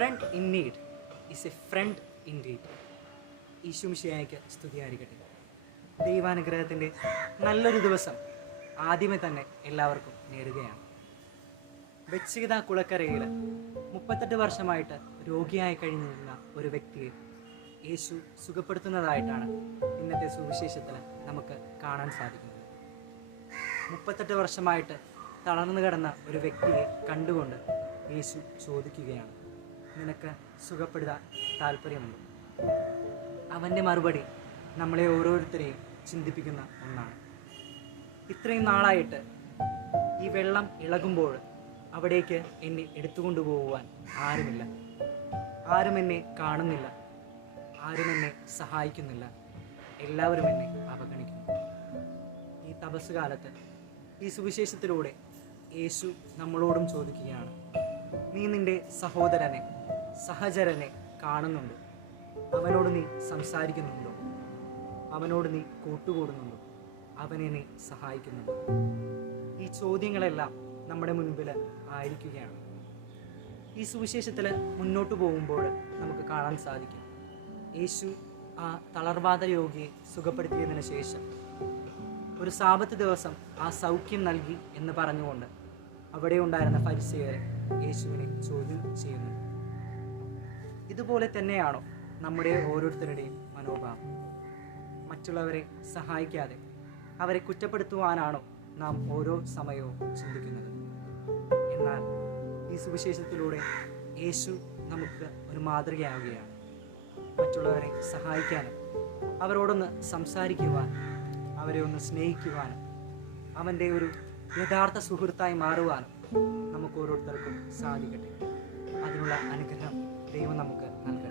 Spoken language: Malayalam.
Front in need is a friend in deed. ഈശോമിശിഹായ്ക്ക് സ്തുതിയായിരിക്കട്ടെ. ദൈവാനുഗ്രഹത്തിൻ്റെ നല്ലൊരു ദിവസം ആദ്യമേ തന്നെ എല്ലാവർക്കും നേരുകയാണ്. ബെത്സയിദ കുളക്കരയിൽ 38 വർഷമായിട്ട് രോഗിയായി കഴിഞ്ഞിരുന്ന ഒരു വ്യക്തിയെ യേശു സുഖപ്പെടുത്തുന്നതായിട്ടാണ് ഇന്നത്തെ സുവിശേഷത്തിൽ നമുക്ക് കാണാൻ സാധിക്കുന്നത്. 38 വർഷമായിട്ട് തളർന്നു കിടന്ന ഒരു വ്യക്തിയെ കണ്ടുകൊണ്ട് യേശു ചോദിക്കുകയാണ്, നിനക്ക് സുഖപ്പെടുത്താൻ താല്പര്യമുണ്ടോ? അവൻ്റെ മറുപടി നമ്മളെ ഓരോരുത്തരെയും ചിന്തിപ്പിക്കുന്ന ഒന്നാണ്. ഇത്രയും നാളായിട്ട് ഈ വെള്ളം ഇളകുമ്പോൾ അവിടേക്ക് എന്നെ എടുത്തുകൊണ്ടുപോകുവാൻ ആരുമില്ല. ആരും എന്നെ കാണുന്നില്ല, ആരും എന്നെ സഹായിക്കുന്നില്ല, എല്ലാവരും എന്നെ അവഗണിക്കുന്നു. ഈ തപസ് കാലത്ത് ഈ സുവിശേഷത്തിലൂടെ യേശു നമ്മളോടും ചോദിക്കുകയാണ്, നീ നിൻ്റെ സഹോദരനെ, സഹചരനെ കാണുന്നുണ്ടോ? അവനോട് നീ സംസാരിക്കുന്നുണ്ടോ? അവനോട് നീ കൂട്ടുകൂടുന്നുണ്ടോ? അവനെ നീ സഹായിക്കുന്നുണ്ടോ? ഈ ചോദ്യങ്ങളെല്ലാം നമ്മുടെ മുൻപിൽ ആയിരിക്കുകയാണ്. ഈ സുവിശേഷത്തിൽ മുന്നോട്ട് പോകുമ്പോൾ നമുക്ക് കാണാൻ സാധിക്കും, യേശു ആ തളർവാദ രോഗിയെ സുഖപ്പെടുത്തിയതിന് ശേഷം ഒരു സാബത്ത് ദിവസം ആ സൗഖ്യം നൽകി എന്ന് പറഞ്ഞുകൊണ്ട് അവിടെ ഉണ്ടായിരുന്ന ഫരിസേയരെ യേശുവിനെ ചോദ്യം ചെയ്യുന്നു. ഇതുപോലെ തന്നെയാണോ നമ്മുടെ ഓരോരുത്തരുടെയും മനോഭാവം? മറ്റുള്ളവരെ സഹായിക്കാതെ അവരെ കുറ്റപ്പെടുത്തുവാനാണോ നാം ഓരോ സമയവും ചിന്തിക്കുന്നത്? എന്നാൽ ഈ സുവിശേഷത്തിലൂടെ യേശു നമുക്ക് ഒരു മാതൃകയാവുകയാണ്. മറ്റുള്ളവരെ സഹായിക്കാനും അവരോടൊന്ന് സംസാരിക്കുവാനും അവരെ ഒന്ന് സ്നേഹിക്കുവാനും അവൻ്റെ ഒരു യഥാർത്ഥ സുഹൃത്തായി മാറുവാനും നമുക്ക് ഓരോരുത്തർക്കും സാധിക്കട്ടെ. അതിനുള്ള അനുഗ്രഹം ദൈവം നമുക്ക് നൽകട്ടെ.